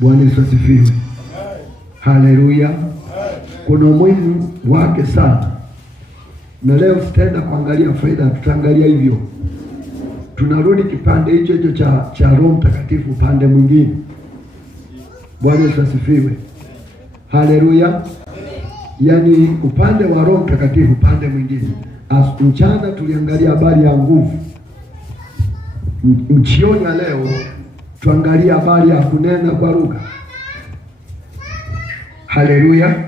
Bwana Yesu asifiwe. Haleluya. Kuna umuhimu wake sana, na leo sitaenda kuangalia faida, tutaangalia hivyo. Tunarudi kipande hicho hicho cha Roho Mtakatifu upande mwingine. Bwana Yesu asifiwe. Haleluya. Yaani upande wa Roho Mtakatifu upande mwingine. Mchana tuliangalia habari ya nguvu. Mchioni ya leo tuangalia habari ya kunena kwa lugha. Haleluya.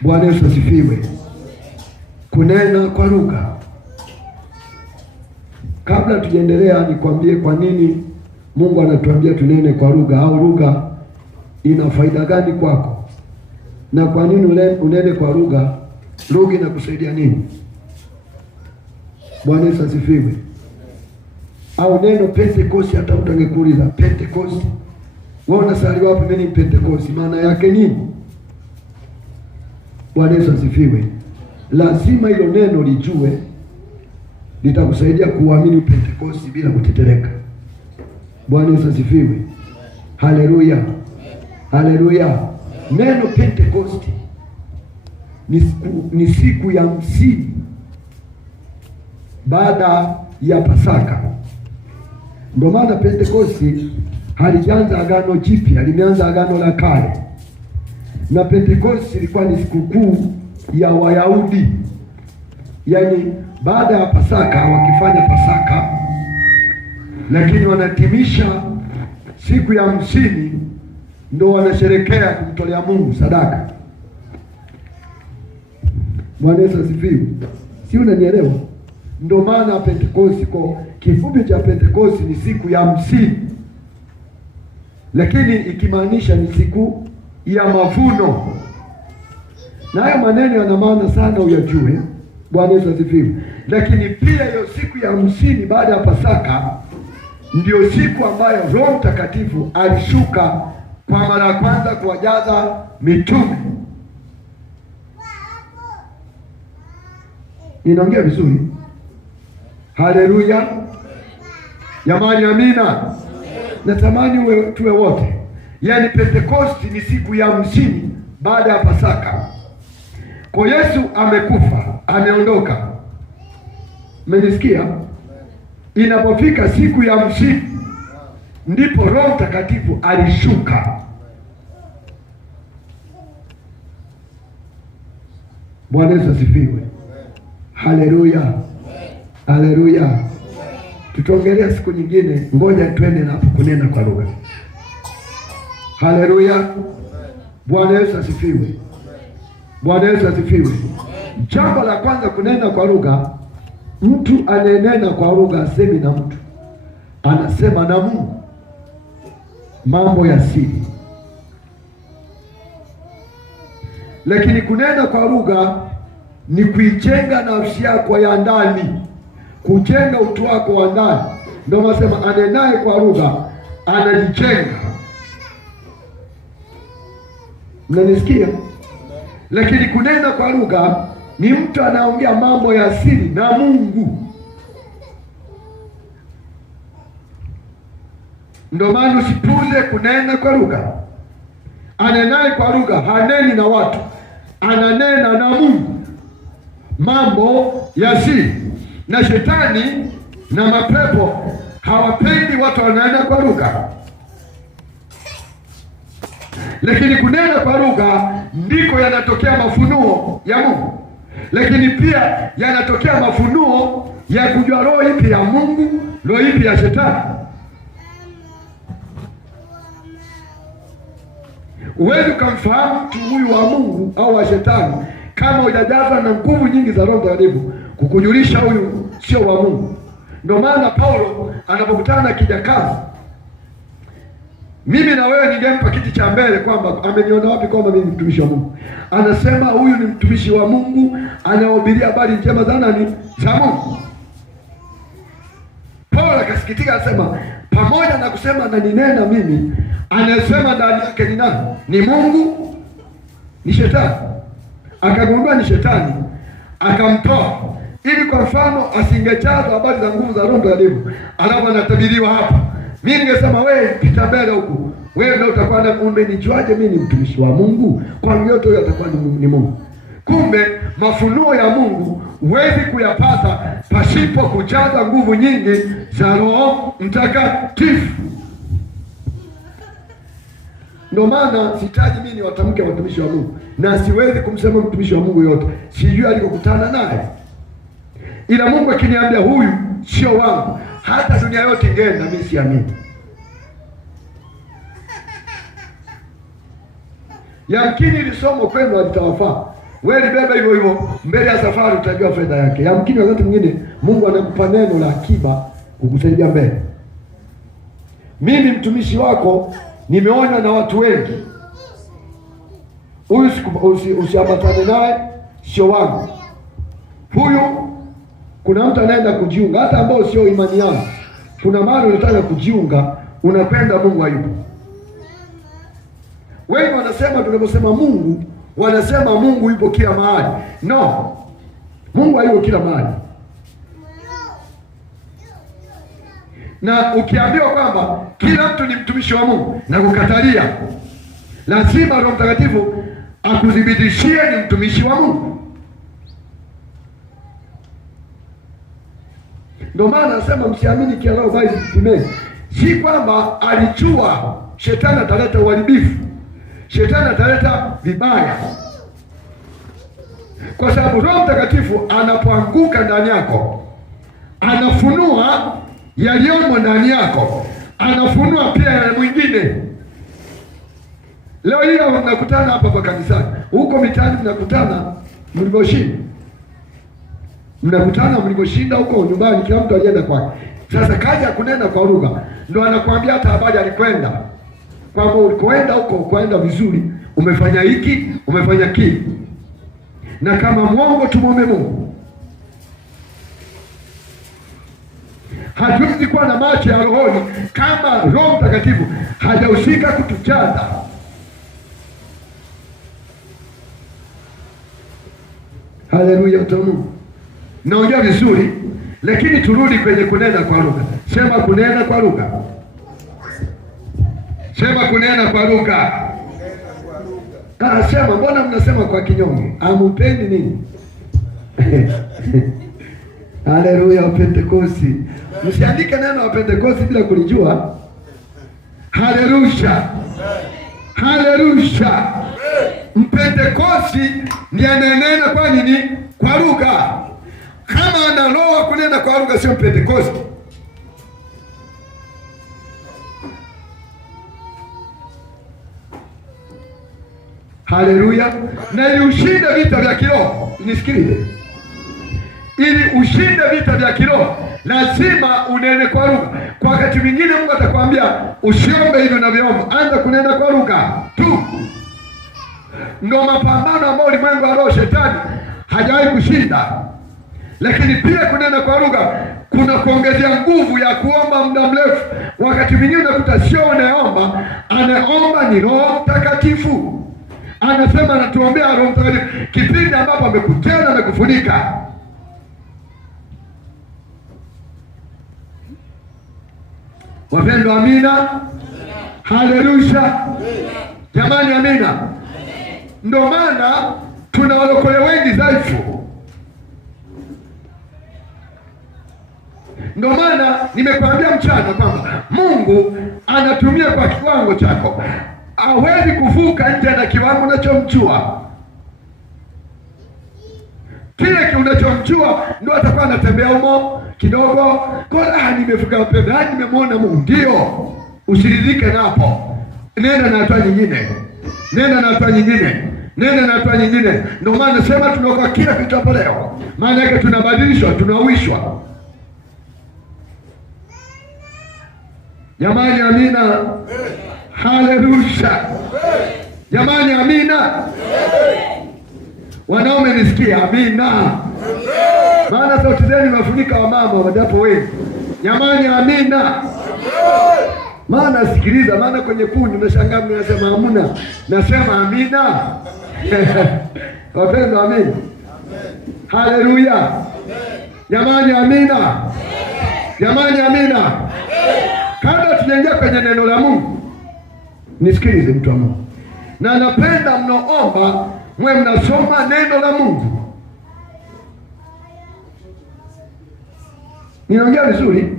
Bwana Yesu asifiwe. Kunena kwa lugha. Kabla tujaendelea, nikwambie kwa nini Mungu anatuambia tunene kwa lugha, au lugha ina faida gani kwako, na kwa nini unene kwa lugha. Lugha inakusaidia nini? Bwana Yesu asifiwe. Au neno Pentekoste, hata mtu angekuuliza Pentekoste, wewe unasali wapi? Mimi ni Pentekoste, maana yake nini? Bwana Yesu asifiwe. Lazima hilo neno lijue, litakusaidia kuamini Pentekoste bila kutetereka. Bwana Yesu asifiwe. Haleluya. Haleluya. Neno Pentekoste ni siku ya 50 baada ya Pasaka. Ndio maana Pentekoste halijaanza agano jipya, limeanza agano la kale. Na Pentekoste ilikuwa ni sikukuu ya Wayahudi. Yaani baada ya Pasaka wakifanya Pasaka, lakini wanatimisha siku ya 50 ndio wanasherekea kumtolea Mungu sadaka. Bwana Yesu asifiwe. Si unanielewa? Ndio maana Pentekoste, kwa kifupi cha Pentekoste ni siku ya 50, lakini ikimaanisha ni siku ya mavuno. Na hayo maneno yana maana sana uyajue. Bwana Yesu asifiwe. Lakini pia hiyo siku ya 50 baada ya Pasaka ndio siku ambayo Roho Mtakatifu alishuka kwa mara ya kwanza kuwajaza mitume. Ninaongea vizuri? Haleluya. Jamani, amina. Natamani tuwe wote. Yaani Pentekoste ni siku ya 50 baada ya Pasaka. Kwa Yesu amekufa, ameondoka. Mmenisikia? Inapofika siku ya 50 ndipo Roho Mtakatifu alishuka. Bwana Yesu asifiwe. Haleluya. Haleluya. Tutaongelea siku nyingine, ngoja twende na kunena kwa lugha. Haleluya. Bwana Yesu asifiwe. Bwana Yesu asifiwe. Jambo la kwanza, kunena kwa lugha. Mtu anenena kwa lugha asemi na mtu, anasema na Mungu mambo ya siri. Lakini kunena kwa lugha ni kuijenga nafsi yako ya ndani, kujenga utu wako wa ndani. Ndio nasema anenaye kwa lugha anajijenga. Mnanisikia? Lakini kunena kwa lugha ni mtu anaongea mambo ya siri na Mungu. Ndio maana usipuuze kunena kwa lugha. Anenaye kwa lugha haneni na watu, ananena na Mungu mambo ya siri. Na shetani na mapepo hawapendi watu wanena kwa lugha. Lakini kunena kwa lugha ndiko yanatokea mafunuo ya Mungu. Lakini pia yanatokea mafunuo ya kujua roho ipi ya Mungu, roho ipi ya shetani. Huwezi kumfahamu mtu huyu wa Mungu au wa shetani kama hujajazwa na nguvu nyingi za Roho Mtakatifu kukujulisha huyu sio wa Mungu. Ndio maana Paulo anapokutana na kijakazi, mimi na wewe ningempa kiti cha mbele, kwamba ameniona wapi kwamba mimi ni mtumishi wa Mungu. Anasema huyu ni mtumishi wa Mungu, anahubiria habari njema za nani? Za Mungu. Paulo akasikitika, anasema pamoja na kusema ananinena mimi, anasema ndani yake ni nani? Ni Mungu? Ni shetani? Akagundua ni shetani, akamtoa ili kwa mfano asingejazwa habari za nguvu za Roho Mtakatifu, alafu anatabiriwa hapa. Mimi ningesema wewe pita mbele huku, wewe ndio utakuwa na umenijuaje mimi ni mtumishi wa Mungu? Kwa yote huyo atakuwa ni Mungu. Kumbe mafunuo ya Mungu huwezi kuyapata pasipo kujaza nguvu nyingi za Roho Mtakatifu. Ndio maana sitaji mimi niwatamke watumishi wa Mungu, na siwezi kumsema mtumishi wa Mungu yote, sijui alikokutana naye. Ila Mungu akiniambia huyu sio wangu, hata dunia yote ingeenda, mimi siamini. Yamkini ili somo kwenu alitawafaa. Wewe libeba hivyo hivyo, mbele ya safari utajua faida yake. Yamkini wakati mwingine Mungu anakupa neno la akiba kukusaidia mbele. Mimi mtumishi wako nimeona na watu wengi, huyu usiambatane naye, sio wangu. Huyu kuna mtu anaenda kujiunga, hata ambao sio imani yao. Kuna mahali unataka kujiunga, unakwenda Mungu hayupo. Wengi wanasema, tunaposema Mungu, wanasema Mungu yupo kila mahali. No, Mungu hayupo kila mahali. Na ukiambiwa kwamba kila mtu ni mtumishi wa Mungu na kukatalia, lazima Roho Mtakatifu akuthibitishie ni mtumishi wa Mungu. Ndio maana nasema msiamini kila roho bali zipimeni. Si kwamba alijua shetani ataleta uharibifu, shetani ataleta vibaya, kwa sababu Roho Mtakatifu anapoanguka ndani yako anafunua yaliyomo ndani yako, anafunua pia ya mwingine. Leo hii mnakutana hapa kanisani, huko mitaani mnakutana mlivyoshinda, mnakutana mlivyoshinda huko nyumbani, kila mtu alienda kwake. Sasa kaja kunena kwa lugha, ndio anakuambia hata habari alikwenda, kwamba ulikoenda huko ukaenda vizuri, umefanya hiki, umefanya kile. Na kama mwongo tumwombe Mungu. Hatuwezi kuwa na macho ya rohoni kama Roho Mtakatifu hajahusika kutujaza. Haleluya, mtamu. Naongea vizuri, lakini turudi kwenye kunena kwa lugha. Sema kunena kwa lugha. Sema kunena kwa lugha. Sema, mbona mnasema kwa kinyonge? Amupendi nini? Haleluya, Pentekosti. Msiandike neno wa Pentekosti bila kulijua. Haleluya. Haleluya. Mpentekosti ndiye ananena kwa nini? Kwa lugha. Kama ana roho kunena kwa lugha, sio Pentekosti. Haleluya. Na ili ushinde vita vya kiroho, nisikilize. Ili ushinde vita vya kiroho, lazima unene kwa lugha. Kwa wakati mwingine Mungu atakwambia usiombe hivyo na viombo, anza kunena kwa lugha tu. Ndio mapambano ambayo ulimwengu wa roho shetani hajawahi kushinda. Lakini pia kunena kwa lugha kuna kuongezea nguvu ya kuomba muda mrefu. Wakati mwingine unakuta sio anaomba, anaomba ni Roho Mtakatifu. Anasema anatuombea Roho Mtakatifu kipindi ambapo amekutana, amekufunika. Wapendwa, amina. Haleluya. Jamani, amina. Ndio maana tuna walokole wengi dhaifu. Ndio maana nimekwambia mchana kwamba Mungu anatumia kwa kiwango chako. Hawezi kuvuka nje na kiwango unachomjua. Kile unachomjua ndio atakuwa anatembea humo kidogo. Kwa nimefika pembe, nimemwona Mungu. Ndio, usiridhike napo. Nenda na hatua nyingine. Nenda na hatua nyingine. Nenda na hatua nyingine. Ndio maana nasema tunaokoa kila kitu hapo leo. Maana yake tunabadilishwa, tunauishwa. Jamani, amina. Haleluya. Jamani, amina. Wanaume nisikia, amina. Maana sauti zenu imefunika wamama wajapo wengi. Jamani, amina. Maana sikiliza, maana kwenye kundi unashangaa mnasema hamna. Nasema amina. Wapendwa, amina. Haleluya. Jamani, amina. Jamani, amina. Kabla tujaingia kwenye neno la Mungu, Nisikilize mtu wa Mungu, na napenda mnaomba mwe mnasoma neno la Mungu. Ninaongea vizuri?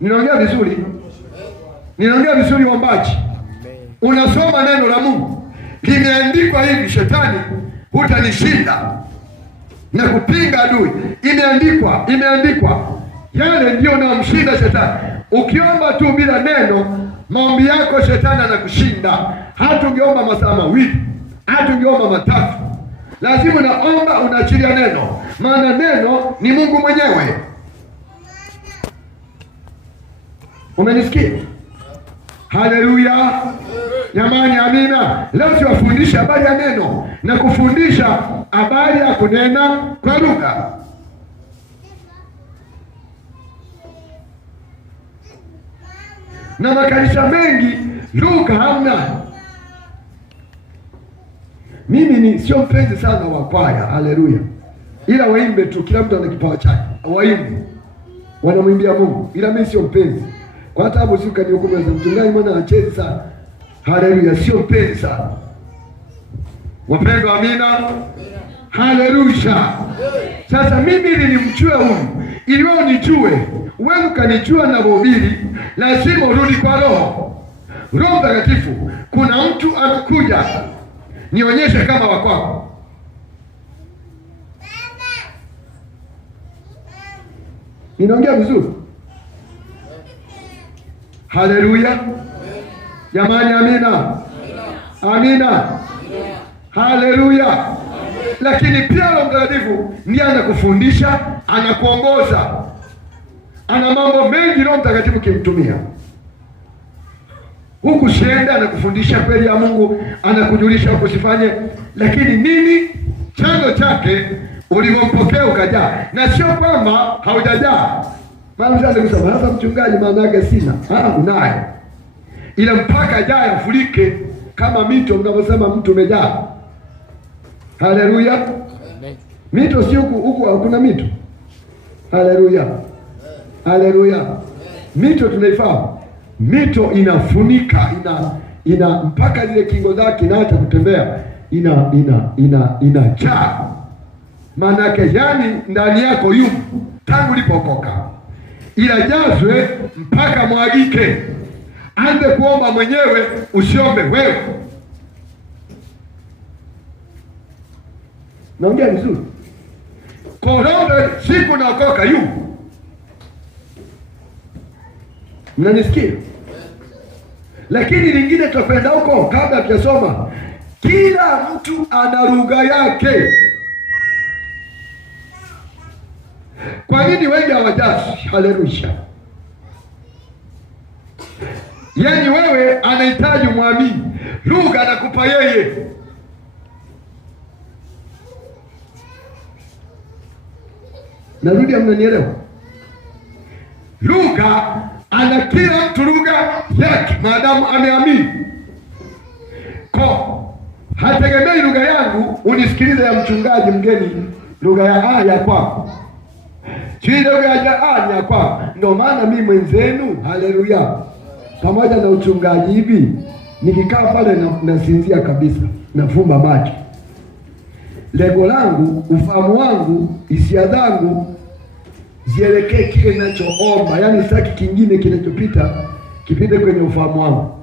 Ninaongea vizuri? Ninaongea vizuri waombaji? Unasoma neno la Mungu, limeandikwa hivi, shetani hutanishinda na kupinga adui. Imeandikwa. Yale ndio unamshinda shetani. Ukiomba tu bila neno, maombi yako shetani anakushinda. Hata ungeomba masaa mawili, hata ungeomba matatu, lazima unaomba unaachilia neno, maana neno ni Mungu mwenyewe. Umenisikia? Haleluya jamani, amina. Leo siwafundisha habari ya neno na kufundisha habari ya kunena kwa lugha. Na makanisa mengi lugha hamna. Mimi sio mpenzi sana wa kwaya, haleluya, ila waimbe tu, kila mtu ana kipawa chake, waimbe wanamwimbia Mungu, ila mimi sio mpenzi. Kwa hata hapo sika nihukumu za mchungaji mwana achezi sana. Haleluya, sio mpenzi sana. Wapendwa, amina. Haleluya. Sasa mimi ili nimjue huyu, ili wewe unijue, wewe ukanijua na bohubiri, lazima urudi kwa Roho Mtakatifu. Kuna mtu anakuja, nionyeshe kama wakwako. Ninaongea vizuri? Haleluya jamani, amina. Amina. Haleluya. Lakini pia Roho Mtakatifu ndiye anakufundisha, anakuongoza. Ana mambo mengi Roho Mtakatifu kimtumia. Huku shenda anakufundisha kweli ya Mungu, anakujulisha ukusifanye, lakini nini chanzo chake? Ulivyompokea ukajaa, na sio kwamba haujajaa. Maana sasa kusema hasa mchungaji, maana yake sina. Unaye, ila mpaka jaa yafurike kama mito, mnavyosema mtu umejaa. Haleluya. Mito sio huku hakuna mito. Haleluya. Haleluya. Mito tunaifahamu. Mito inafunika, ina mpaka zile kingo zake, na hata kutembea inajaa. Maana yake yani ndani yako yupo tangu ulipookoka, ila jazwe mpaka mwagike. Anze kuomba mwenyewe, usiombe wewe. Naongea vizuri? Korona siku naokoka yupo. Mnanisikia? Lakini lingine tutakwenda huko kabla tujasoma. Kila mtu ana lugha yake. Kwa nini wengi hawajazi? Haleluya. Yaani wewe anahitaji muamini, lugha anakupa yeye. Narudi, mnanielewa? Lugha ana kila mtu lugha yake, maadamu ameamini. Kwa hategemei lugha yangu unisikilize ya mchungaji mgeni, lugha ya kwako. Sio lugha ya kwako. Ndio maana mimi mwenzenu, haleluya, pamoja na uchungaji hivi, nikikaa pale nasinzia kabisa, nafumba macho. Lengo langu, ufahamu wangu, hisia zangu zielekee kile ninachoomba. Yaani sitaki kingine kinachopita kipite kwenye ufahamu wangu.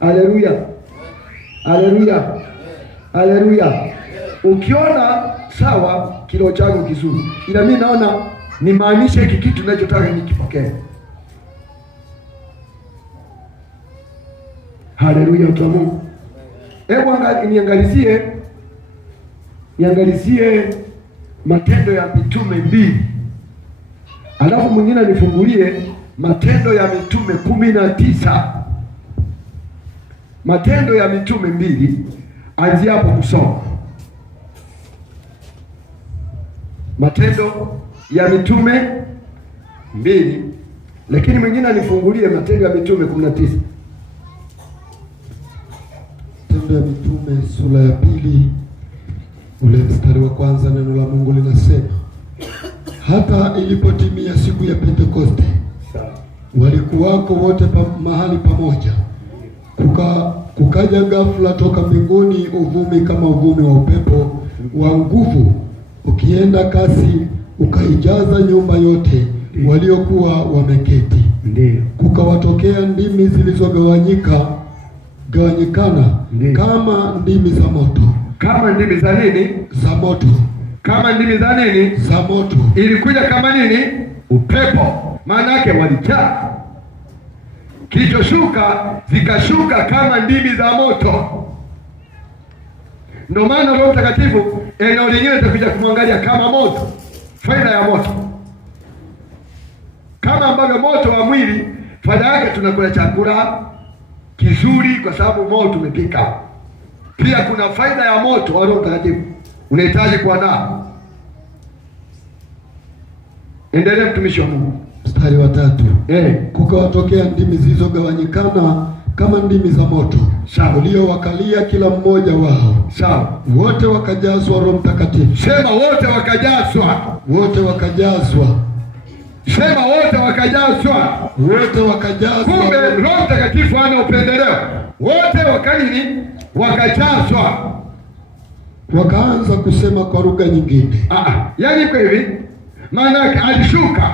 Haleluya. Haleluya. Haleluya. Ukiona sawa kilo changu kizuri, ila mimi naona nimaanishe hiki kitu ninachotaka nikipokee. Haleluya, mtu wa Mungu. Hebu niangalizie Matendo ya Mitume 2. Alafu mwingine anifungulie Matendo ya Mitume 19. Matendo ya Mitume 2, anzia hapo kusoma. Matendo ya Mitume 2, lakini mwingine anifungulie Matendo ya Mitume 19. Matendo ya Mitume sura ya 2 ule mstari wa kwanza, neno la Mungu linasema, hata ilipotimia siku ya Pentekoste, walikuwako wote mahali pamoja. Kukaja ghafula toka mbinguni uvumi kama uvumi wa upepo wa nguvu ukienda kasi, ukaijaza nyumba yote waliokuwa wameketi. Ndiyo. Kukawatokea ndimi zilizogawanyikana kama ndimi za moto. Kama ndimi za nini? Za moto. Kama ndimi za nini? Za moto. Ilikuja kama nini? Upepo. Maana yake walijaa. Kilichoshuka zikashuka kama ndimi za moto. Ndio maana Roho Mtakatifu eneo lingine atakuja kumwangalia kama moto. Faida ya moto, kama ambavyo moto wa mwili faida yake tunakula chakula kizuri kwa sababu moto umepika. Pia kuna faida ya moto wa Roho Mtakatifu, unahitaji kuwa nao. Endelea mtumishi wa Mungu. Mstari wa 3. Kukawatokea ndimi zilizogawanyikana kama ndimi za moto uliowakalia kila mmoja wao. Sawa. Wote wakajazwa Roho Mtakatifu. Sema wote wakajazwa. Wote wakajazwa. Sema wote wakajazwa. Wote wakajazwa. Kumbe Roho Mtakatifu hana upendeleo. Wote wakanini? Wakajazwa. Wakaanza kusema kwa lugha nyingine. Yaani kwa hivi, maana yake alishuka.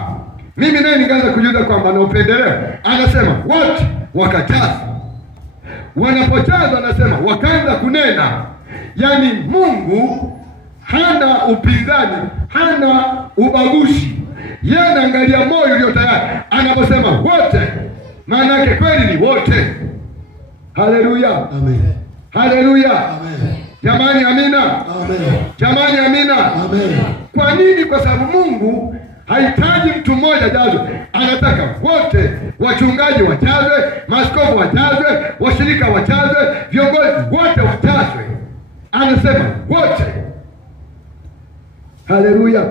Mimi naye nikaanza kujuta kwamba ana upendeleo. Anasema wote wakajazwa. Wanapojazwa anasema wakaanza kunena. Yaani Mungu hana upinzani, hana ubaguzi. Yeye anaangalia moyo ulio tayari. Anaposema wote, maana yake kweli ni wote. Haleluya. Amen. Haleluya. Amen. Jamani amina. Amen. Jamani amina. Amen. Kwa nini? Kwa sababu Mungu hahitaji mtu mmoja jazwe, anataka wote. Wachungaji wajazwe, maaskofu wajazwe, washirika wajazwe, viongozi wote wajazwe. Anasema wote. Haleluya.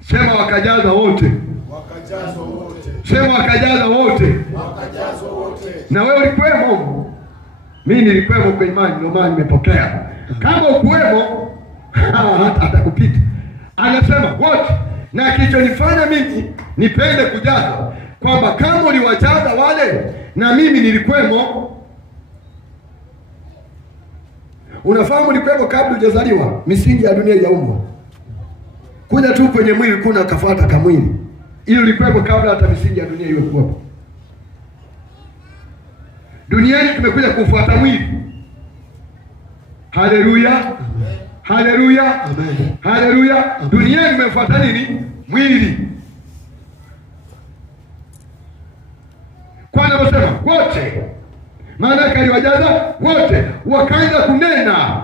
Sema wakajaza wote. Wakajazwa wote. Sema wakajaza wote. Wakajazwa wote. Na wewe ulikuwemo. Mimi nilikuwemo kwa imani, ndio maana nimepokea. Kama ukuwemo hata kupita. Anasema wote. Na kilichonifanya mimi nipende kujaza kwamba kama uliwajaza wale na mimi nilikuwemo. Unafahamu nilikuwemo kabla hujazaliwa, misingi ya dunia haijaumba. Kuja tu kwenye mwili kuna kafuata kamwili. Ili ulikuwepo kabla hata misingi ya dunia iwe kuwepo. Duniani tumekuja kufuata mwili. Haleluya. Haleluya. Amen. Haleluya. Duniani tumefuata nini? Mwili. Kwa anaposema wote, maana yake aliwajaza wote, wakaanza kunena.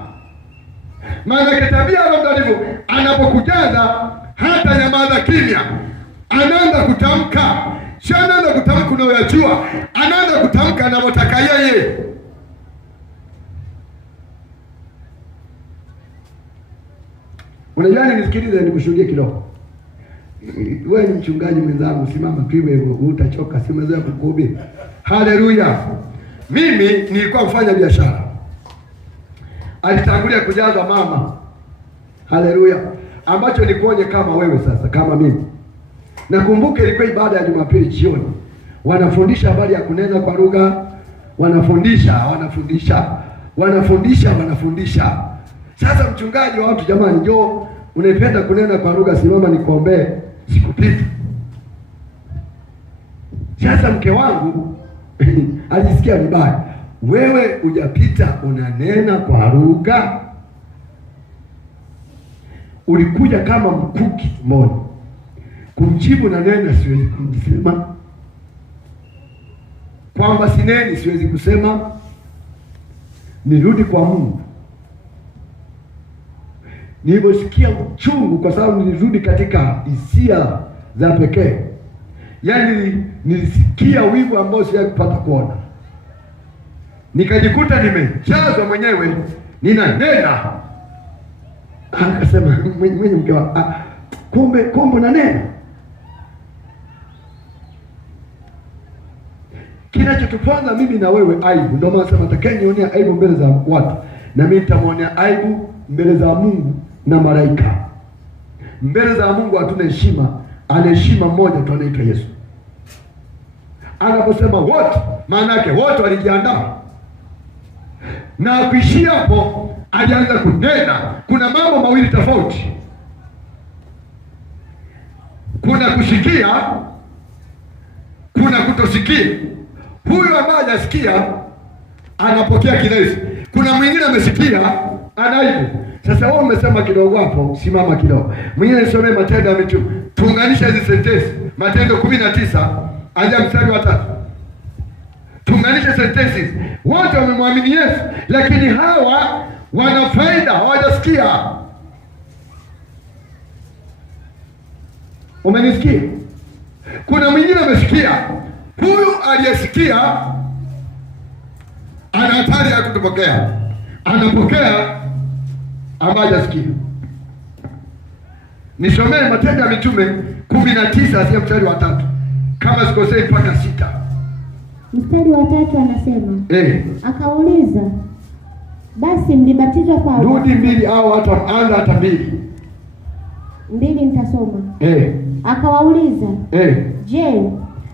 Maana yake tabia ya Roho Mtakatifu anapokujaza hata nyamaza kimya. Anaanza kutamka. Sio anaanza kutamka unayoyajua, anaanza kutamka anavyotaka yeye. Unajua, nisikilize nikushuhudie kidogo. Wewe ni mchungaji mwenzangu, simama tu hivyo, utachoka, simezoea kukuhubiri. Haleluya. Mimi nilikuwa mfanya biashara. Alitangulia kujaza mama. Haleluya. Ambacho nikuonye kama wewe sasa, kama mimi. Nakumbuka ilikuwa ibada ya Jumapili jioni. Wanafundisha habari ya kunena kwa lugha, wanafundisha. Sasa mchungaji wa watu, jamani, njoo unaipenda kunena kwa lugha, simama nikuombee, sikupita. Sasa mke wangu alisikia vibaya. Wewe hujapita unanena kwa lugha. Ulikuja kama mkuki mbona. Kumjibu na nena siwezi kumsema. Kwamba sineni siwezi kusema. Nirudi kwa Mungu. Niliposikia uchungu kwa sababu nilirudi katika hisia za pekee. Yaani nilisikia wivu ambao sijawahi kupata kuona. Nikajikuta nimejazwa mwenyewe, ninanena. Akasema mwenye mke wangu, kumbe na nena. Kinachotuponza mimi na wewe aibu. Ndio maana sema atakayeniona aibu mbele za watu, na mimi nitamwonea aibu mbele za Mungu na malaika. Mbele za Mungu hatuna heshima, ana heshima mmoja tu, anaitwa Yesu. anaposema wote, maana yake wote walijiandaa, na kuishia hapo alianza kunena. Kuna mambo mawili tofauti, kuna kusikia, kuna kutosikia. Huyu ambaye hajasikia anapokea kirahisi. Kuna mwingine amesikia anaibu. Sasa wewe umesema kidogo hapo, simama kidogo. Mwingine nisomee Matendo ya Mitume. Tuunganisha hizi sentensi. Matendo 19 anzia mstari wa 3. Tuunganishe sentensi. Wote wamemwamini Yesu, lakini hawa wana faida, hawajasikia. Umenisikia? Kuna mwingine amesikia. Huyu aliyesikia ana hatari ya kutopokea. Anapokea ambaye hajasikia. Nisomee Matendo ya Mitume 19 asia mstari wa 3. Kama sikosei mpaka 6. Mstari wa 3 anasema, akauliza, basi mlibatizwa kwa rudi 2 au hata anza hata 2 nitasoma. Akawauliza, je,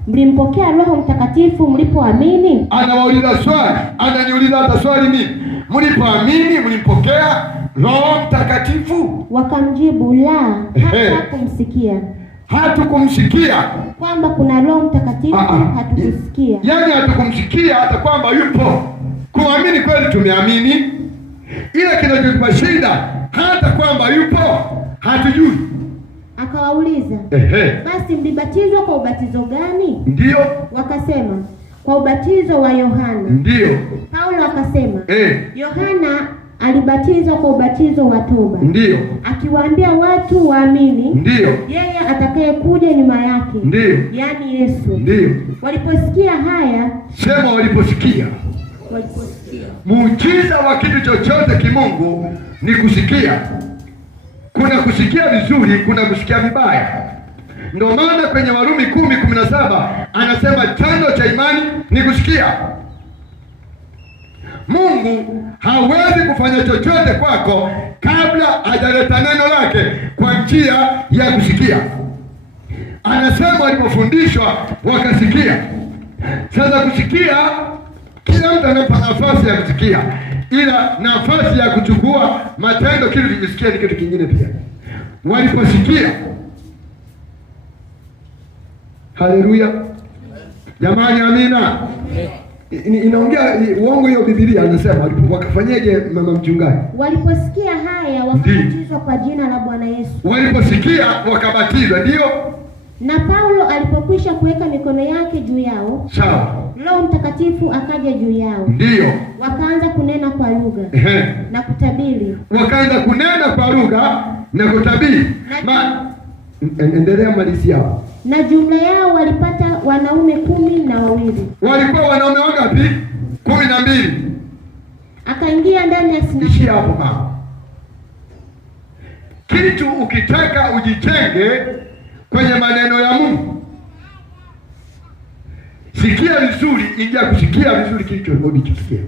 mlimpokea Roho Mtakatifu mlipoamini? Anawauliza swali, ananiuliza hata swali mimi. Mlipoamini mlimpokea Roho Mtakatifu? Wakamjibu, la, hatukumsikia. Hatukumsikia kwamba kuna Roho Mtakatifu, hatukusikia. Yaani hatukumsikia hata kwamba yupo. Kuamini kweli tumeamini, ila kinachotupa shida hata kwamba yupo hatujui. Akawauliza, basi mlibatizwa kwa ubatizo gani? Ndio. Wakasema, kwa ubatizo wa Yohana. Ndio. Paulo akasema, Yohana alibatizwa kwa ubatizo wa toba. Ndio. Akiwaambia watu waamini. Ndio. Yeye atakayekuja nyuma yake. Ndio. Yaani Yesu. Ndio. Waliposikia haya, sema waliposikia. Muujiza wa kitu chochote kimungu ni kusikia. Kuna kusikia vizuri, kuna kusikia vibaya. Ndio maana kwenye Warumi 10:17 anasema chanzo cha imani ni kusikia. Mungu hawezi kufanya chochote kwako kabla hajaleta neno lake kwa njia ya kusikia. Anasema walipofundishwa wakasikia. Sasa kusikia, kila mtu anapa nafasi ya kusikia, ila nafasi ya kuchukua matendo, kitu kisikia ni kitu kingine pia. Waliposikia, haleluya jamani, amina. Inaongea uongo hiyo Biblia? Anasema wakafanyeje mama mchungaji? Waliposikia haya wakabatizwa kwa jina la Bwana Yesu. Waliposikia wakabatizwa, ndio. Na Paulo alipokwisha kuweka mikono yake juu yao, sawa, Roho Mtakatifu akaja juu yao. Ndio. Wakaanza kunena kwa lugha na kutabiri. Wakaanza kunena kwa lugha na kutabiri. Endelea malizi yao. Na jumla yao walipata wanaume 12. Walikuwa wanaume wangapi? 12. Akaingia ndani ya sinagogi. Ishi hapo mama. Kitu ukitaka ujitenge kwenye maneno ya Mungu, sikia vizuri, ingia kusikia vizuri kitu ulichosikia.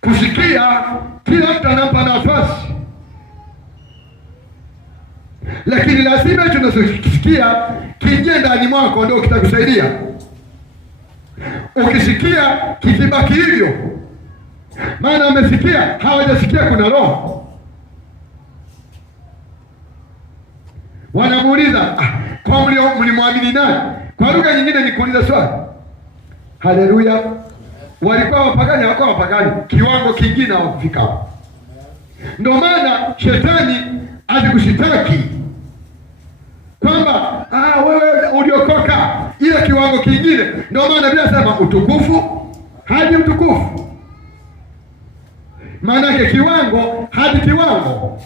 Kusikia kila mtu anampa nafasi, lakini lazima tunachosikia kiingie ndani mwako, ndio kitakusaidia. Ukisikia kikibaki hivyo, maana amesikia, hawajasikia kuna roho. Wanamuuliza, kwa mlimwamini nani? Kwa lugha nyingine ni kuuliza swali. Haleluya. Walikuwa wapagani, hawakuwa wapagani, kiwango kingine hawakufika hapo. Ndio maana shetani alikushitaki kwamba wewe uliokoka, ile kiwango kingine. Ndio maana Biblia inasema utukufu hadi utukufu. Maana yake kiwango hadi kiwango,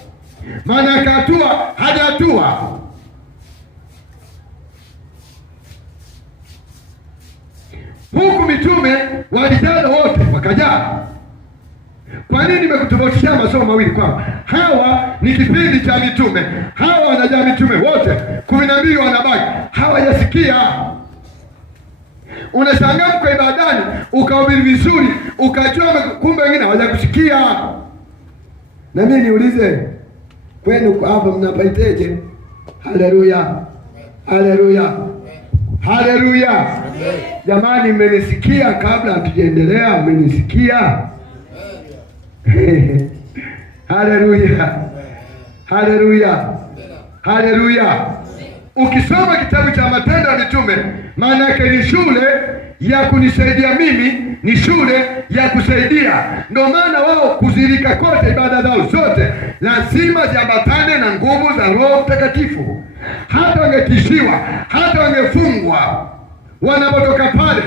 maana yake hatua hadi hatua. Huku mitume walijaza wote, wakajaa. Kwa nini nimekutofautishia masomo mawili? Kwamba hawa ni kipindi cha mitume, hawa wanajaa mitume wote 12 wanabaki hawajasikia. Unashangaa kwa ibadani ukahubiri vizuri ukajua, kumbe wengine hawajakusikia. Na mimi niulize kwenu hapa, mnapaiteje? Haleluya, haleluya, haleluya. Jamani, mmenisikia? Kabla hatujaendelea, mmenisikia? Haleluya, haleluya, haleluya. Ukisoma kitabu cha Matendo ya Mitume, maana yake ni shule ya kunisaidia mimi, ni shule ya kusaidia. Ndio maana wao kuzirika kote, ibada zao zote lazima ziambatane na nguvu za Roho Mtakatifu. Hata wangetishiwa, hata wangefungwa, wanapotoka pale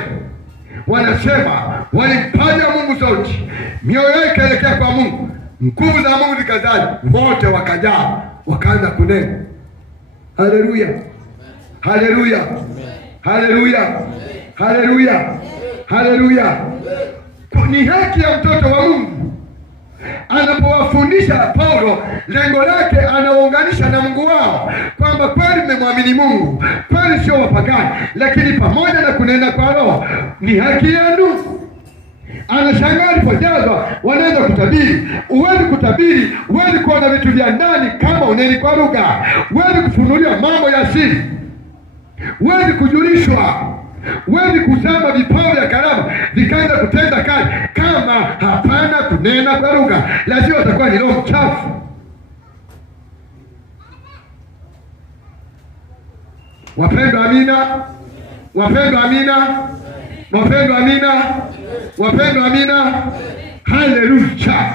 wanasema walimpaja Mungu sauti, mioyo yao ikaelekea kwa Mungu, nguvu za Mungu zikazaa, wote wakajaa, wakaanza kunena. Haleluya, haleluya, haleluya, haleluya, haleluya. Ni haki ya mtoto wa Mungu anapowafundisha Paulo, lengo lake anaunganisha na Mungu wao, kwamba kweli mmemwamini Mungu, kweli sio wapagani, lakini pamoja na kunena kwa Roho ni haki yenu. Anashangaa alipojazwa wanaanza kutabiri. Huwezi kutabiri, huwezi kuona vitu vya ndani kama uneni kwa lugha, huwezi kufunuliwa mambo ya siri, huwezi kujulishwa, huwezi kusema vipawa vya karama vikaanza kutenda kazi kama hapana kunena kwa lugha. Lazima utakuwa ni roho mchafu. Wapendwa, amina. Wapendwa, amina. Wapendwa, amina. Wapendwa, amina. Haleluya.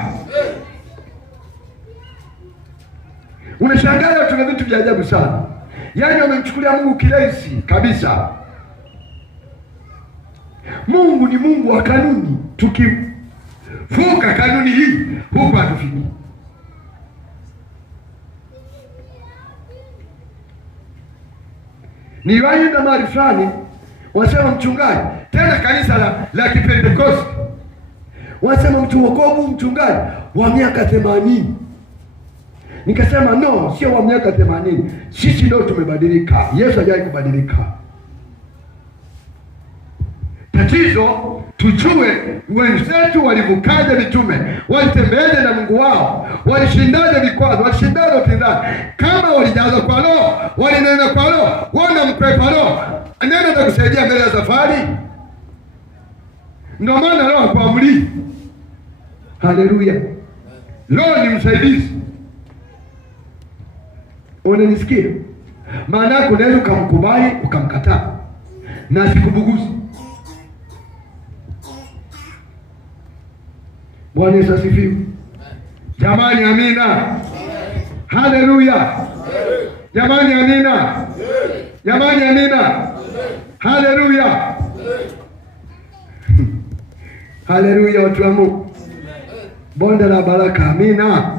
Unashangaa tuna vitu vya ajabu sana. Yaani wamemchukulia Mungu kirahisi kabisa. Mungu ni Mungu wa kanuni. Tukivuka kanuni hii huko hatufiki. Niwaenda mahali fulani, wasema mchungaji, tena kanisa la Kipentekoste, wasema mtu wokovu mchungaji wa miaka 80. Nikasema no, sio wa miaka 80. Sisi ndio tumebadilika. Yesu hajawahi kubadilika. Tatizo tujue wenzetu walivukaje mitume, walitembeaje na Mungu wao, walishindaje vikwazo, walishindaje upinzani. Kama walijazwa kwa Roho, walinena kwa Roho, wana mkwepa Roho, neno atakusaidia mbele ya safari. Ndio maana Roho hakuamri. Haleluya. Roho ni msaidizi. Unanisikia? Maana yako unaweza ukamkubali ukamkataa na sikubuguzi. Bwana Yesu asifiwe. Jamani, amina. Haleluya. Jamani, amina. Jamani, amina. Haleluya. Haleluya, watu wa Mungu. Bonde la baraka, amina.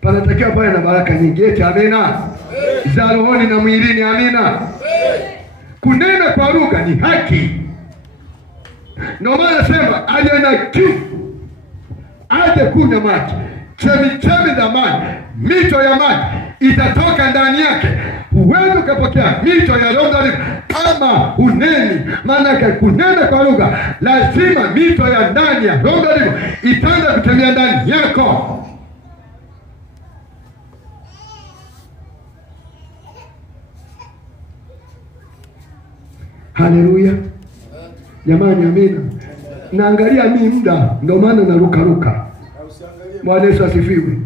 Panatakiwa pawe na baraka nyingi, eti amina, za rohoni na mwilini, amina. Kunena kwa lugha ni haki. Ndio maana sema aje na kiu aje kunywa maji, chemichemi za maji, mito ya maji itatoka ndani yake. Huwezi ukapokea mito ya Roho kama uneni. Maana yake kunena kwa lugha, lazima mito ya ndani ya Roho itaanza kutembea ndani yako. Haleluya. Jamani, amina. Naangalia mimi muda, ndio maana naruka. Bwana Yesu asifiwe.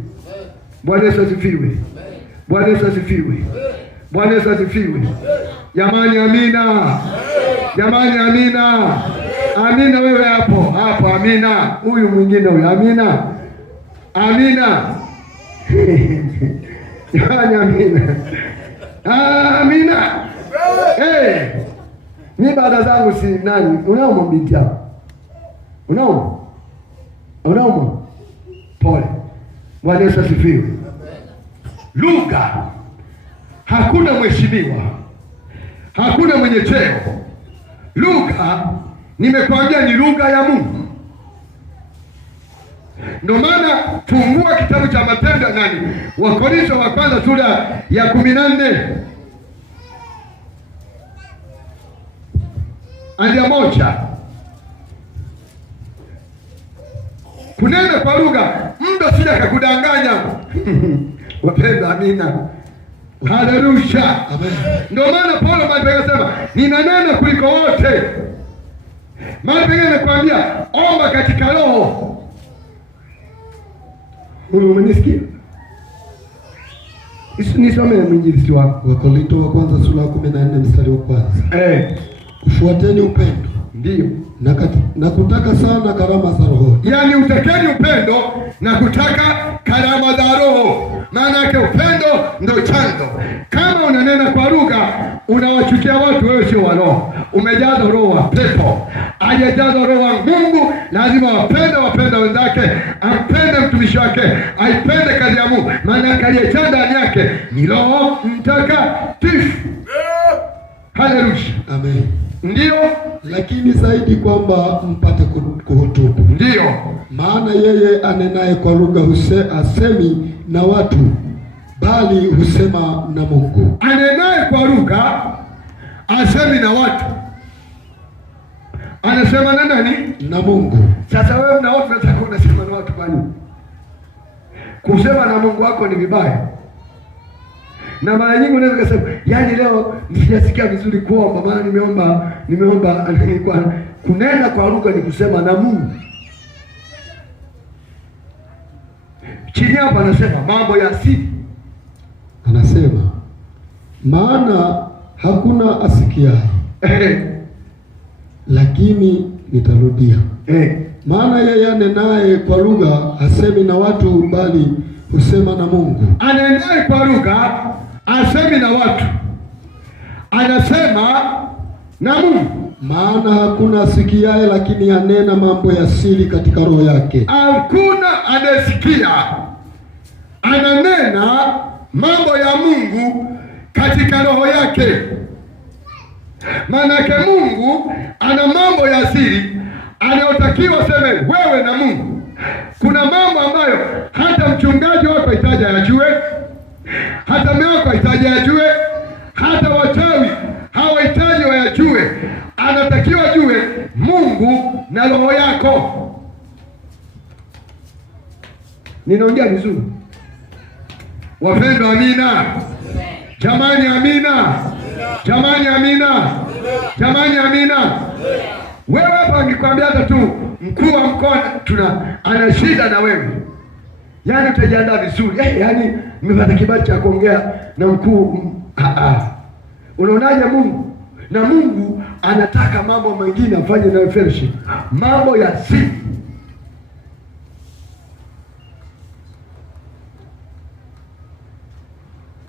Bwana Yesu asifiwe. Bwana Yesu asifiwe. Bwana Yesu asifiwe. Jamani, amina. Jamani, amina. Amina, wewe hapo, amina. Huyu mwingine huyu, amina. Amina. Jamani, amina. Amina. Mimi baada zangu si nani? Unauma binti yako? Unauma? Pole. Bwana Yesu asifiwe. Lugha. Hakuna mheshimiwa, hakuna mwenye cheo. Lugha nimekwambia ni lugha ya Mungu. Ndio maana fungua kitabu cha Matendo Wakorintho wa kwanza sura ya 14 aya 1. Kunena kwa lugha, mtu sija kakudanganya. Wapenda, amina. Haleluya. Amen. Ndio maana Paulo mahali pengine anasema ninanena kuliko wote. Mahali pengine anakuambia omba katika roho. Umenisikia? Nisome mwinjilisti wako. Wakorintho wa kwanza sura ya 14 mstari wa kwanza. Ufuateni upendo. Ndiyo. Na kutaka sana karama za roho. Yaani utakeni upendo na kutaka karama za roho. Maana yake upendo ndio chanzo. Kama unanena kwa lugha, unawachukia watu, wewe sio wa roho. Umejaza roho wa pepo. Hajajaza roho wa Mungu, lazima wapende wenzake, ampende mtumishi wake, aipende kazi ya Mungu. Maana yake aliyejaza ndani yake ni Roho Mtakatifu. Haleluya. Amen. Ndiyo, lakini zaidi kwamba mpate kuhutubu. Ndiyo. Maana yeye anenaye kwa lugha asemi na watu, bali husema na Mungu. Anenaye kwa lugha asemi na watu, anasema na nani? Na Mungu. Sasa wewe na watu unataka unasema na watu kwa nini? Kusema na Mungu wako ni vibaya. Na mara nyingi unaweza kusema, yaani leo nisijasikia vizuri kuomba, maana nimeomba kwa kunena kwa lugha ni kusema na Mungu. Chini hapa anasema mambo ya siri. Anasema maana hakuna asikiaye. Lakini nitarudia. Maana yeye anenaye kwa lugha hasemi na watu, bali husema na Mungu. Anenaye kwa lugha asemi na watu, anasema na Mungu. Maana hakuna asikiaye, lakini anena mambo ya siri katika roho yake. Hakuna anasikia, ananena mambo ya Mungu katika roho yake. Maana yake Mungu ana mambo ya siri anayotakiwa seme wewe na Mungu. Kuna mambo ambayo hata mchungaji wako hahitaji ajue, hata mume wako hahitaji ajue, hata wachawi hawahitaji wayajue. Anatakiwa ajue Mungu na roho yako. Ninaongea vizuri wapendwa? Amina jamani, amina jamani, amina jamani, amina. Wewe hapa angekwambia hata tu mkuu wa mkoa ana shida na wewe, yaani utajiandaa vizuri. Yaani nimepata kibali cha kuongea na mkuu. Unaonaje Mungu? Na Mungu anataka mambo mengine afanye na fellowship, mambo ya siri.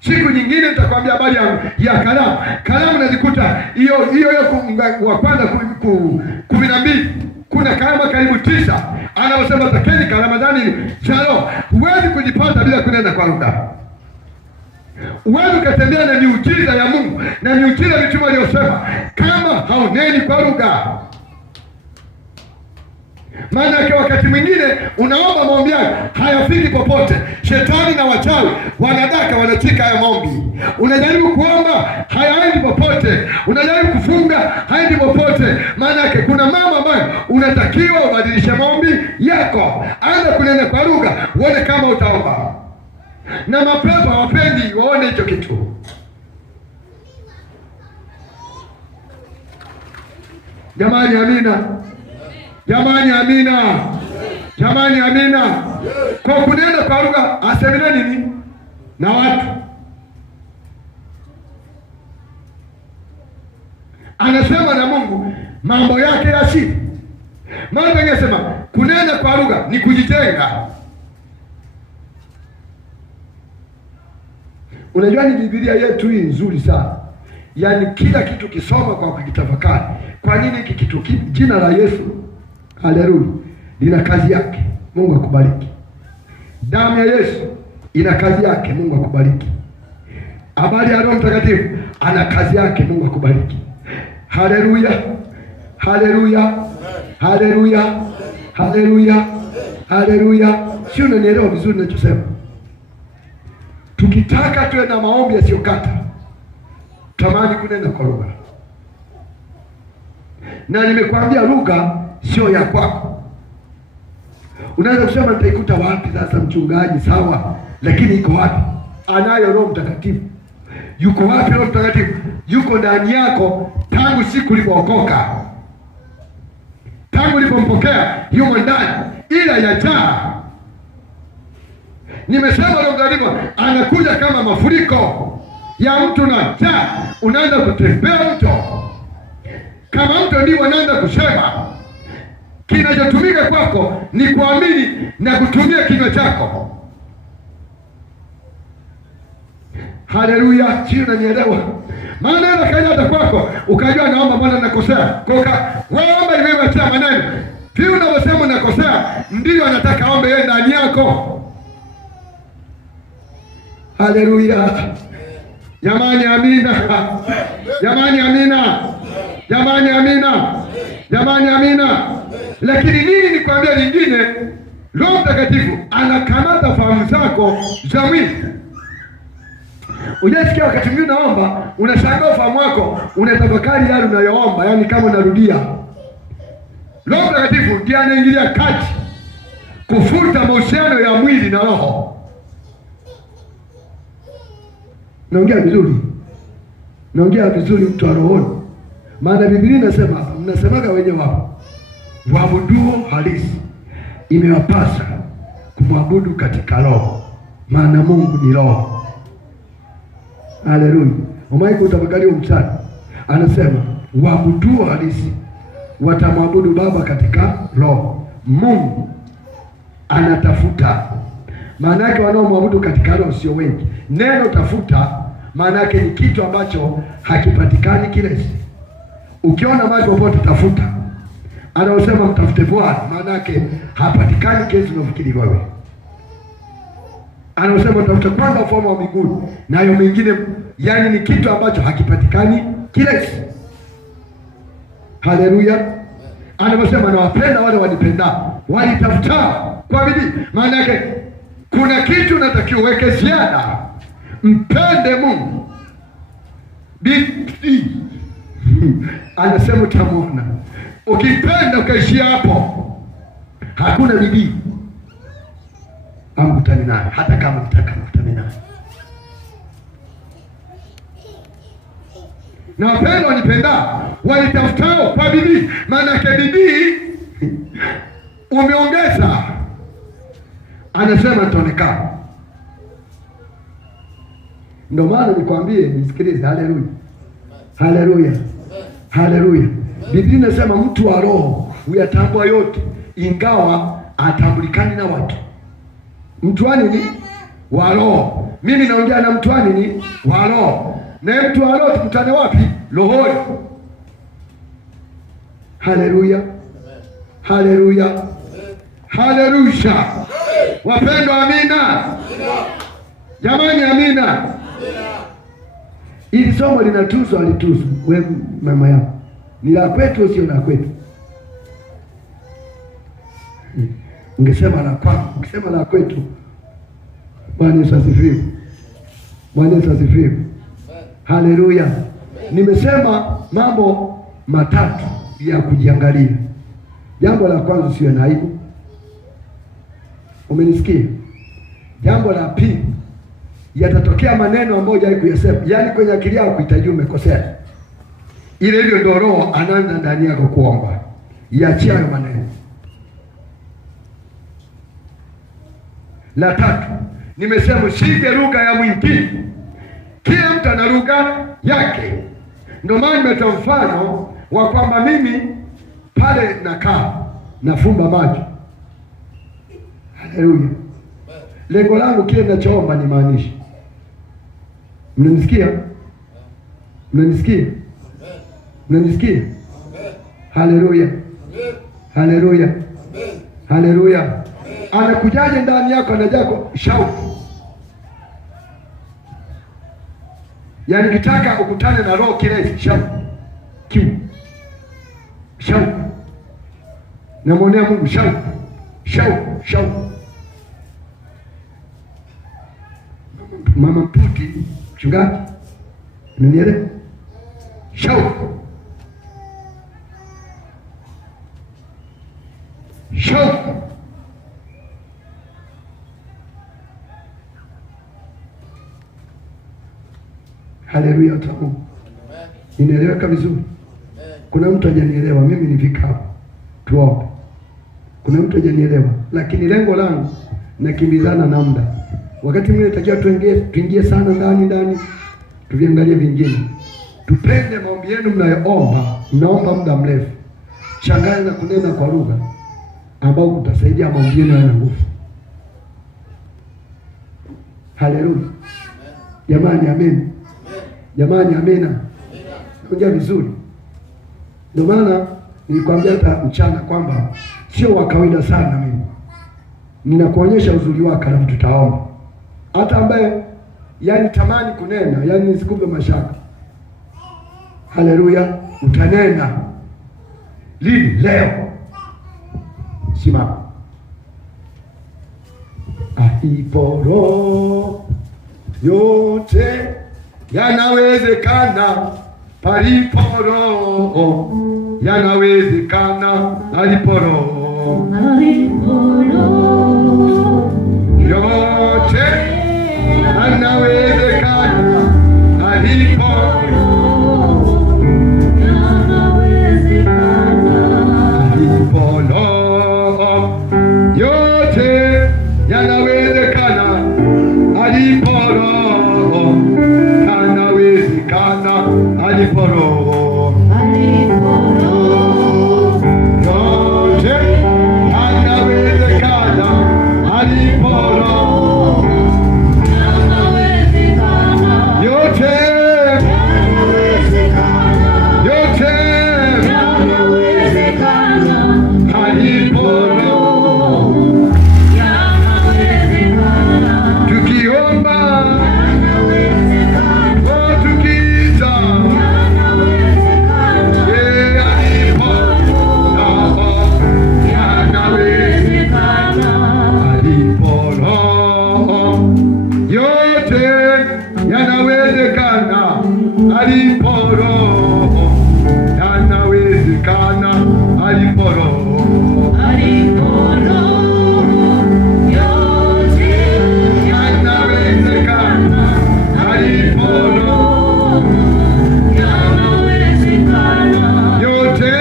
Siku nyingine nitakwambia habari ya kalamu. Kalamu nazikuta hiyo wa kwanza 12. Kuna kalamu karibu 9. Anaosema takeni kalamu ndani chalo. Huwezi kujipata bila kunena kwa lugha. Huwezi kutembea na miujiza ya Mungu na miujiza mitume aliyosema kama hauneni kwa lugha. Maana yake wakati mwingine unaomba maombi yako hayafiki popote. Shetani na wachawi wanadaka, wanachika ya maombi. Unajaribu kuomba hayaendi popote, unajaribu kufunga haendi popote. Maana yake kuna mambo ambayo unatakiwa ubadilishe maombi yako. Anza kunena kwa lugha, uone kama utaomba. Na mapepo hawapendi waone hicho kitu. Jamani, amina. Jamani, amina. Jamani, amina. Kwa kunena kwa lugha asemena nini na watu? Anasema na Mungu mambo yake ya siri. Maana anasema kunena kwa lugha ni kujitenga. Unajua ni Biblia yetu hii nzuri sana. Yaani kila kitu kisoma kwa kukitafakari. Kwa nini hiki kitu jina la Yesu, haleluya, lina kazi yake. Mungu akubariki. Damu ya Yesu ina kazi yake. Mungu akubariki. Habari ya Roho Mtakatifu ana kazi yake. Mungu akubariki. Haleluya. Haleluya. Haleluya. Haleluya. Haleluya. Sio, unanielewa vizuri ninachosema? Tukitaka tuwe na maombi yasiyokata, tamani kunena kwa lugha. Na nimekwambia lugha sio ya kwako. Unaweza kusema nitaikuta wapi sasa mchungaji? Sawa, lakini iko wapi? Anayo Roho Mtakatifu. Yuko wapi Roho Mtakatifu? Yuko ndani yako tangu siku ulipookoka, tangu ulipompokea yumo ndani, ila yajaa. Nimesema Roho Mtakatifu anakuja kama mafuriko ya mtu na jaa, unaanza kutembea mto kama mto, ndio unaanza kusema. Kinachotumika kwako ni kuamini na kutumia kinywa chako. Haleluya, sio? Unanielewa? Maana ile kaja hata kwako ukajua naomba Bwana nakosea. Koka wewe omba ile wacha maneno. Pia unaposema nakosea ndio anataka ombe yeye ndani yako. Haleluya. Jamani amina. Jamani amina. Jamani amina. Jamani amina. Lakini nini nikwambia lingine? Roho Mtakatifu anakamata fahamu zako za mwili. Unasikia wakati mwingine unaomba, unashangaa ufahamu wako unatafakari yale unayoomba, yani kama unarudia. Roho Mtakatifu ndiye anaingilia kati kufuta mahusiano ya mwili na roho. Naongea vizuri? Naongea vizuri mtu wa rohoni? Maana Biblia inasema, mnasemaga wenyewe hapo, waabuduo halisi imewapasa kumwabudu katika roho, maana Mungu ni roho. Haleluya. Umaiko utafakari mstari. Anasema waabuduo halisi watamwabudu Baba katika roho. Mungu anatafuta. Maana yake wanaomwabudu katika roho sio wengi. Neno tafuta maana yake ni kitu ambacho hakipatikani kirahisi. Ukiona mahali popote tafuta, anaosema mtafute Bwana, maana yake hapatikani kirahisi unafikiri wewe. Anaosema tafuta kwanza ufalme wa mbinguni, nayo mengine, yani ni kitu ambacho hakipatikani kirahisi. Haleluya. Anaposema nawapenda wale wanipendao, wanitafutao kwa bidii, maana yake kuna kitu unatakiwa uweke ziada. Mpende Mungu bidii. Anasema utamwona. Ukipenda ukaishia hapo, hakuna bidii amkutani naye, hata kama mtaka mkutani naye. Na wapendwa wanipendao wanitafutao kwa bidii, maana yake bidii umeongeza. Anasema nitaonekana. Ndio maana nikwambie, nisikilize. Haleluya, haleluya, haleluya. Biblia inasema mtu wa roho huyatambua yote, ingawa atambulikani na watu. Mtu wa nini? Wa roho. Mimi naongea na mtu wa nini? Wa roho. Na mtu wa roho tukutane wapi? Rohoni. Haleluya, haleluya, haleluya. Wapendwa, amina. Jamani, amina. Ili somo linatuzwa, alituzwa wewe mama yako. Ni la kwetu, sio la kwetu. Ungesema la kwangu, ungesema la kwetu. Bwana Yesu asifiwe. Bwana Yesu asifiwe. Haleluya. Nimesema mambo matatu ya kujiangalia. Jambo la kwanza, sio na aibu. Umenisikia? Jambo la pili, yatatokea maneno ambayo hujai kuyasema, yaani kwenye akili yako itajua umekosea. Ile hivyo ndio Roho anaanza ndani yako kuomba. Iachie hayo maneno. La tatu, nimesema usige lugha ya mwingine. Kila mtu ana lugha yake. Ndio maana nimetoa mfano wa kwamba mimi pale nakaa nafumba macho. Haleluya. Lengo langu kile ninachoomba ni maanisha. Mnanisikia? Mnanisikia? Mnanisikia? Haleluya. Haleluya. Haleluya. Anakujaje ndani yako, anajako shauku. Yaani kitaka ukutane na roho kile shauku. Kiu. Shauku. Namwonea Mungu shauku. Shauku, shauku. Mama Mputi, mchungaji, unanielewa? Shauku. Shauku. Haleluya, watu wa Mungu. Inaeleweka vizuri? Kuna mtu hajanielewa? Mimi nifika hapo tuombe. Kuna mtu hajanielewa? Lakini lengo langu nakimbizana na muda. Wakati mwingine natakiwa tuingie sana ndani, tuviangalie vingine. Tupende maombi yenu mnaomba muda mrefu. Changanya na kunena kwa lugha ambao kutasaidia maombi yenu yana nguvu. Haleluya. Jamani, amen. Jamani, amena. Ongea vizuri. Ndio maana nilikwambia hata mchana kwamba sio wa kawaida sana mimi. Ninakuonyesha uzuri wake, alafu tutaomba. Hata ambaye yani tamani kunena, yani nisikupe mashaka. Haleluya, utanena. Lini? Leo. Simama. Aliporo yote yanawezekana, paliporo yanawezekana, aliporo yote yanawezekana, aliporo yote yanawezekana, aliporo yanawezekana, aliporo yote yanawezekana, aliporo yote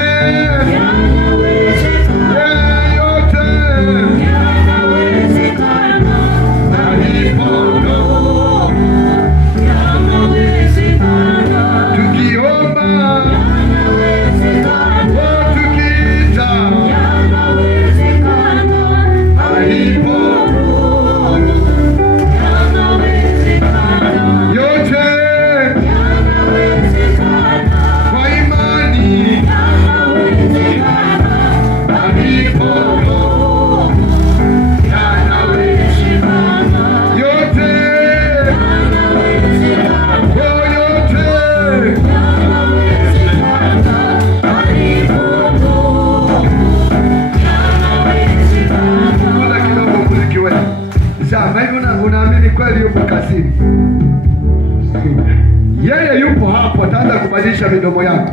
yeye yupo hapo, ataanza kubadilisha midomo yako.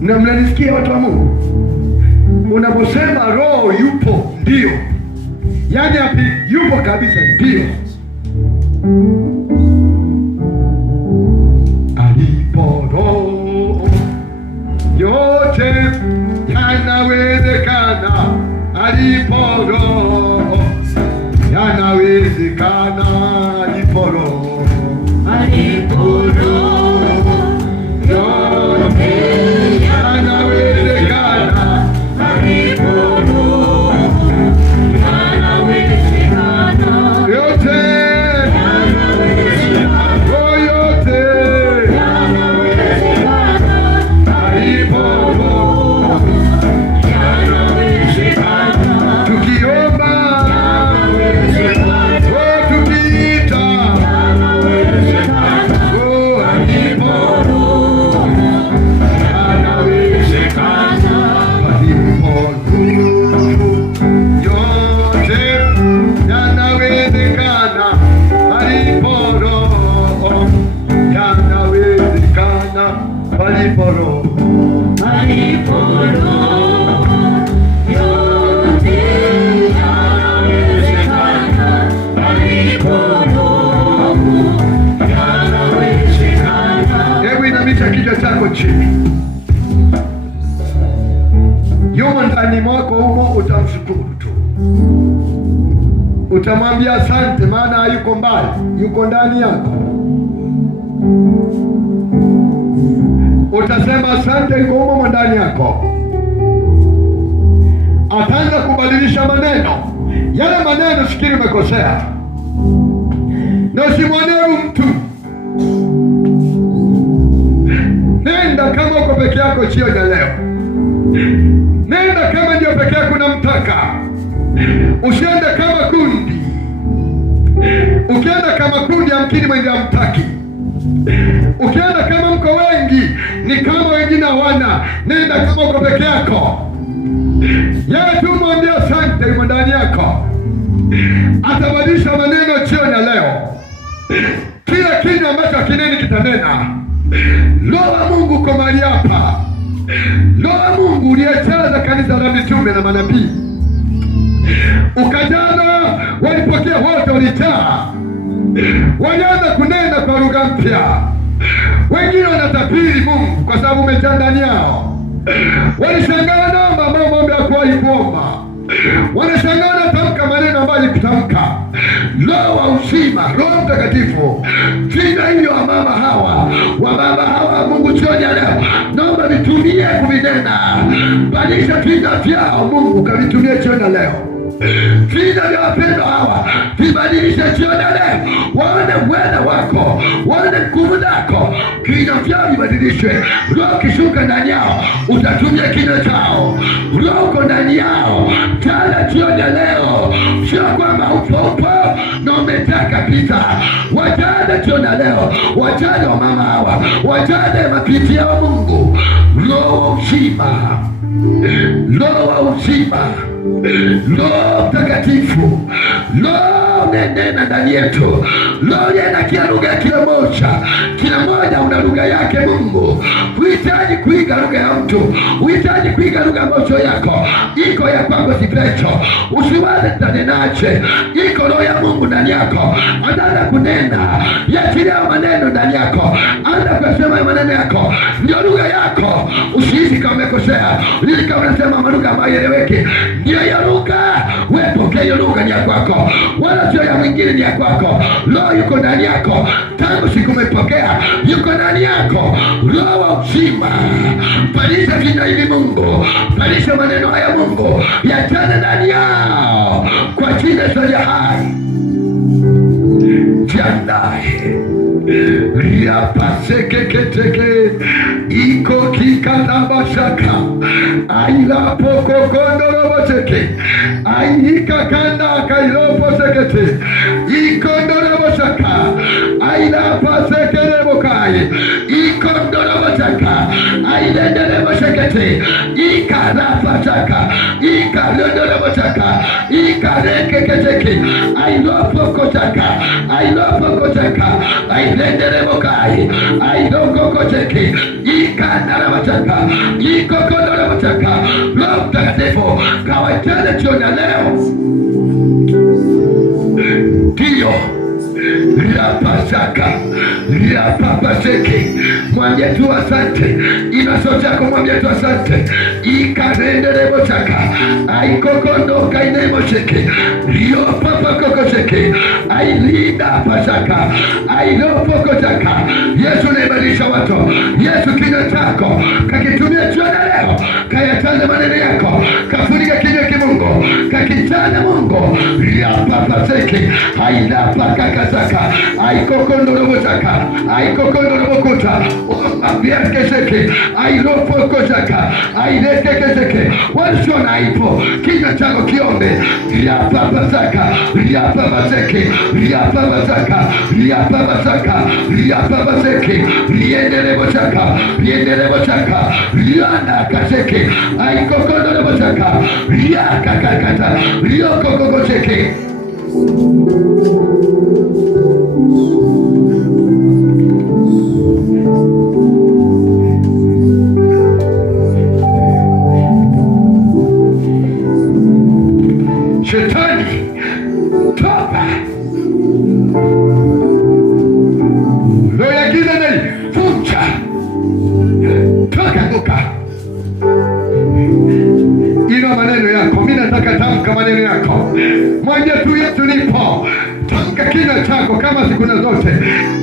Na mnanisikia watu wa Mungu? Unaposema roho yupo, ndio. Yaani hapi yupo kabisa, ndio. Alipo roho yote yanawezekana, alipo roho yanawezekana, alipo roho, alipo roho yote yanawezekana, alipo roho yanawezekana, yote Yeah. hapo chini, yumo ndani mwako humo, utamshukuru tu, utamwambia asante, maana hayuko mbali, yuko ndani yako. Utasema asante, yuko humo ndani yako. Ataanza kubadilisha maneno yale maneno fikiri umekosea, na usimwonee mtu. Nenda kama uko peke yako jioni ya leo, nenda kama ndio peke yako unamtaka. Usiende kama kundi. Ukienda kama kundi amkini mwenye amtaki. Ukienda kama mko wengi ni kama wengine hawana. Nenda kama uko peke yako. Yeye tu mwambie asante, yumo ndani yako. Atabadilisha maneno jioni ya leo. Kila kinywa ambacho kineni kitanena. Roho wa Mungu uko mahali hapa. Roho wa Mungu uliyejaza kanisa la mitume na manabii. Ukajaza, walipokea wote, walijaa. Walianza kunena kwa lugha mpya. Wengine wanatabiri Mungu kwa sababu umejaa ndani yao. Walishangaa namba ambao mambo hakuwahi kuomba. Wanashangaa natamka maneno ambayo kutamka. Roho wa uzima, Roho Mtakatifu, jina hilo wa mama hawa Mungu jioni ya leo, naomba vitumie kuvinena. Badilisha vina vyao Mungu, kavitumie jioni ya leo. Vina vya wapendwa hawa vibadilishe jioni ya leo. Waone uweza wako, waone nguvu zako. Vina vyao vibadilishwe. Roho kishuka ndani yao, utatumia kinywa chao. Roho uko ndani yao. Jana jioni ya leo, sio kwamba upo na umetaka pita. Wajane jioni ya leo, wajane wa mama hawa, wajane mapiti ya Mungu. Roho uzima, Roho wa uzima, Roho Mtakatifu, Roho nenena ndani yetu. Roho yana kila lugha ya kila moja. Kila moja una lugha yake Mungu. Uhitaji kuiga lugha ya mtu, uhitaji kuiga lugha moja yako. Iko ya kwako siprecho. Usiwaze tanenache. Iko Roho ya Mungu ndani yako. Anza kunena. Yachilia maneno ndani yako. Anza kusema maneno yako. Ndio lugha yako. Usihisi kama umekosea. Ili kama unasema lugha ambayo eleweki. Ndio ya lugha. Wewe pokea hiyo lugha ni ya kwako. Wala sio ya mwingine, ni ya kwako. Roho yuko ndani yako. Tangu siku umepokea, yuko ndani yako. Roho wa uzima. Badilisha jina hili Mungu. Badilisha maneno haya Mungu. Yajaze ndani yao. Kwa jina la hai. Jiandae. Riapasekeketeke. Iko kikanabashaka. Ailapokokondoroboteke. Aikakanda kairoposekete. Ikondorobotaka. Ailapasekerebokai. Ikondorobotaka. Ailenderebosekete. Ikarapataka. Ikarendorobotaka. Ikarekeketeke. Ailopokotaka. Ailopokotaka. Ailenderebokai. Ailokokoteke. Ikandarabotaka. Ikokondorobotaka. Roho Mtakatifu kawajaze jioni ya leo. Ndio Riapasaka, riapapaseke. Mwambie tu asante. Inasote yako mwambie tu asante. Ikarenderebochaka. Aikokondoka inemosheke. Riopapakokoseke. Ailida pasaka. Ailopokochaka. Yesu naibadilisha watu. Yesu kinywa chako kakitumia jioni leo. Kayatanze maneno yako. Kafunika kinywa kimungu. Kakitane Mungu. Riapapaseke. Hailapakakasaka. Aikokondorobotaka. Aikokondorobokuta. Abiakeseke. Airopokosaka. Airekekeseke. Walishona ipo. Kinywa chako kiombe. Riapapasaka. Riapapaseke. Riapapasaka. Riapapasaka. Riapapaseke. Rienderebochaka. Rienderebochaka. Riandakaseke. Aikokondorobochaka. Riakakakata. Riokokokoseke. Shetani, toba. Roho ya giza vunja. tamka maneno yako. Moja tu yetu nipo. Tamka kinywa chako kama siku zote.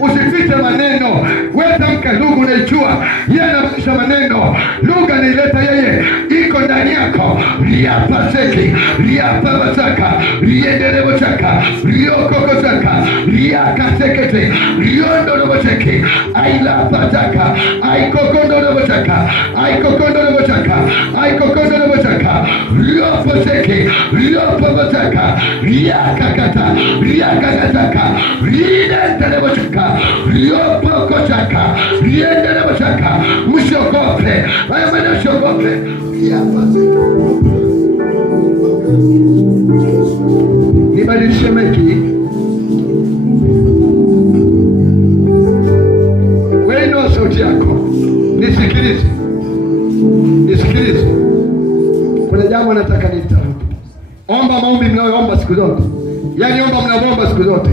Usifiche maneno. Wewe tamka, lugha unaijua. Yeye anabadilisha maneno. Lugha anaileta yeye. Iko ndani yako. Liapaseki, liapabasaka, liendelewotaka, liokokotaka, liakasekete, liondolowoteke, ailapataka, aikokondolowotaka, aikokondolowotaka, aikokondolowotaka, liopaseki, liopabasaka, liakakata, liakakataka, liendelewotaka, liopokotaka, liendelewotaka. Mshogope, ayamana shogope, liapaseki. Nibadilishe meki. Wewe inua sauti yako. Nisikilize. Nisikilize. Kuna jambo nataka nitafute. Omba maombi mnayoomba siku zote. Yaani omba mnaomba siku zote.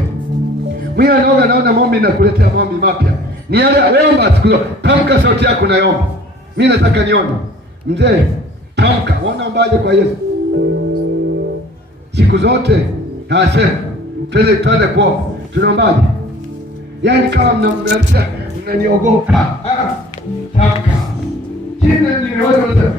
Mimi naona maombi nakuletea maombi mapya. Ni yale omba siku zote. Tamka sauti yako naomba. Mimi nataka nione. Mzee, tamka. Unaombaje kwa Yesu? Siku zote nasema tuende kwa tunaombaje? Yaani kama mnaniogopa tamka. Jina ni wewe.